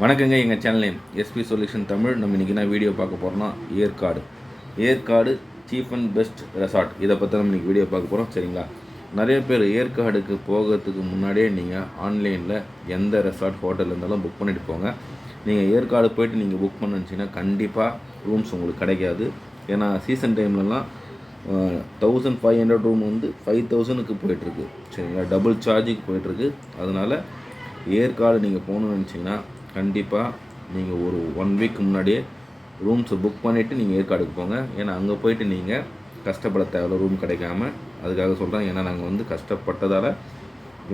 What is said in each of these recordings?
வணக்கங்க. எங்கள் channel name SP solution Tamil. நம்ம இன்றைக்கி என்ன வீடியோ பார்க்க போகிறோம்னா Yercaud cheap and best resort. இதை பற்றி நம்ம இன்றைக்கி வீடியோ பார்க்க போகிறோம். சரிங்களா? நிறைய பேர் ஏற்காடுக்கு போகிறதுக்கு முன்னாடியே நீங்கள் ஆன்லைனில் எந்த ரெசார்ட் ஹோட்டல் இருந்தாலும் புக் பண்ணிட்டு போங்க. நீங்கள் ஏற்காடு போய்ட்டு நீங்கள் புக் பண்ணிச்சிங்கன்னா கண்டிப்பாக ரூம்ஸ் உங்களுக்கு கிடைக்காது. ஏன்னா சீசன் டைம்லலாம் 1500 ரூம் வந்து 5000க்கு போயிட்டுருக்கு. சரிங்களா? டபுள் சார்ஜுக்கு போயிட்டுருக்கு. அதனால் ஏற்காடு நீங்கள் போகணுன்னு நினச்சிங்கன்னா கண்டிப்பாக நீங்கள் ஒரு 1 வீக் முன்னாடியே ரூம்ஸை புக் பண்ணிவிட்டு நீங்கள் ஏற்காடுக்கு போங்க. ஏன்னா அங்கே போய்ட்டு நீங்கள் கஷ்டப்பட தேவையில்ல ரூம் கிடைக்காம. அதுக்காக சொல்கிறேன். ஏன்னா நாங்கள் வந்து கஷ்டப்பட்டதால்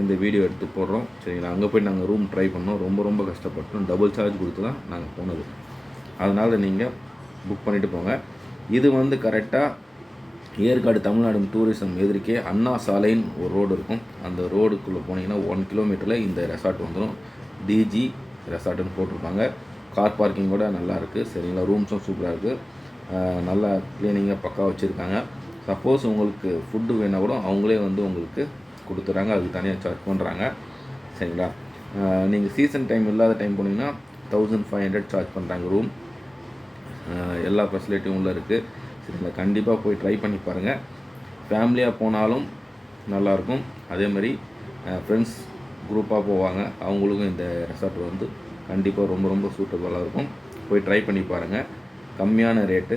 இந்த வீடியோ எடுத்து போடுறோம். சரிங்களா? அங்கே போய்ட்டு நாங்கள் ரூம் ட்ரை பண்ணோம். ரொம்ப கஷ்டப்பட்டோம். டபுள் சார்ஜ் கொடுத்து தான் நாங்கள் போனது. அதனால் நீங்கள் புக் பண்ணிவிட்டு போங்க. இது வந்து கரெக்டாக ஏற்காடு தமிழ்நாடு டூரிசம் எதிர்க்கே அண்ணா சாலைன்னு ஒரு ரோடு இருக்கும். அந்த ரோடுக்குள்ளே போனீங்கன்னா 1 கிலோமீட்டரில் இந்த ரெசார்ட் வந்துடும். டிஜி ரெசார்ட்டுன்னு போட்டிருப்பாங்க. கார் பார்க்கிங் கூட நல்லாயிருக்கு. சரிங்களா? ரூம்ஸும் சூப்பராக இருக்குது. நல்லா க்ளீனிங்காக பக்காவாக வச்சுருக்காங்க. சப்போஸ் உங்களுக்கு ஃபுட்டு வேணால் கூட அவங்களே வந்து உங்களுக்கு கொடுத்துட்றாங்க. அதுக்கு தனியாக சார்ஜ் பண்ணுறாங்க. சரிங்களா? நீங்கள் சீசன் டைம் இல்லாத டைம் போனீங்கன்னா 1500 சார்ஜ் பண்ணுறாங்க ரூம். எல்லா ஃபெசிலிட்டியும் உள்ளே இருக்குது. சரிங்களா? கண்டிப்பாக போய் ட்ரை பண்ணி பாருங்கள். ஃபேமிலியாக போனாலும் நல்லாயிருக்கும். அதேமாதிரி ஃப்ரெண்ட்ஸ் குரூப்பாக போவாங்க. அவங்களுக்கும் இந்த ரெசார்ட் வந்து கண்டிப்பாக ரொம்ப சூட்டபுளாக இருக்கும். போய் ட்ரை பண்ணி பாருங்கள். கம்மியான ரேட்டு.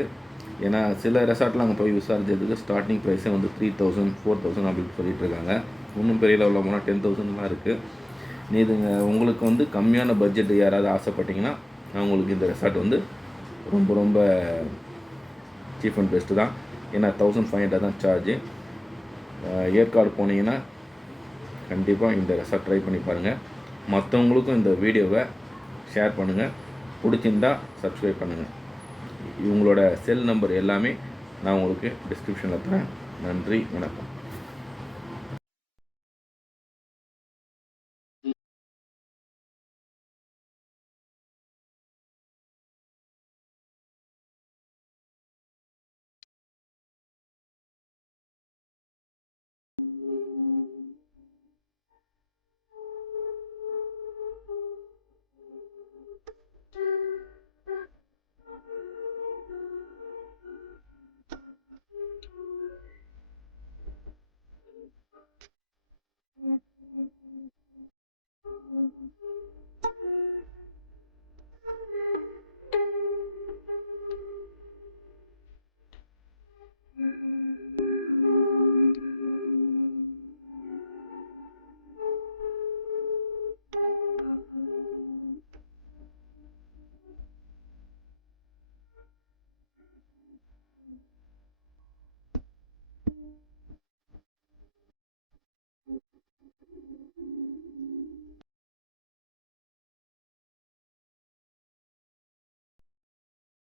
ஏன்னா சில ரெசார்ட்டில் அங்கே போய் விசாரிச்சதுக்கு ஸ்டார்டிங் ப்ரைஸே வந்து 3000 4000 அப்படின்னு சொல்லிட்டு இருக்காங்க. இன்னும் பெரிய லெவலில் போனால் 10,000லாம் இருக்குது. இதுங்க உங்களுக்கு வந்து கம்மியான பட்ஜெட் யாராவது ஆசைப்பட்டீங்கன்னா அவங்களுக்கு இந்த ரெசார்ட் வந்து ரொம்ப சீப் அண்ட் பெஸ்ட்டு தான். ஏன்னா 1500 தான் சார்ஜு. ஏற்காடு போனீங்கன்னா கண்டிப்பாக இந்த ரெசார்ட் ட்ரை பண்ணி பாருங்கள். மற்றவங்களுக்கும் இந்த வீடியோவை ஷேர் பண்ணுங்கள். பிடிச்சிருந்தா சப்ஸ்கிரைப் பண்ணுங்கள். இவங்களோட செல் நம்பர் எல்லாமே நான் உங்களுக்கு டிஸ்கிரிப்ஷனில் தரேன். நன்றி, வணக்கம்.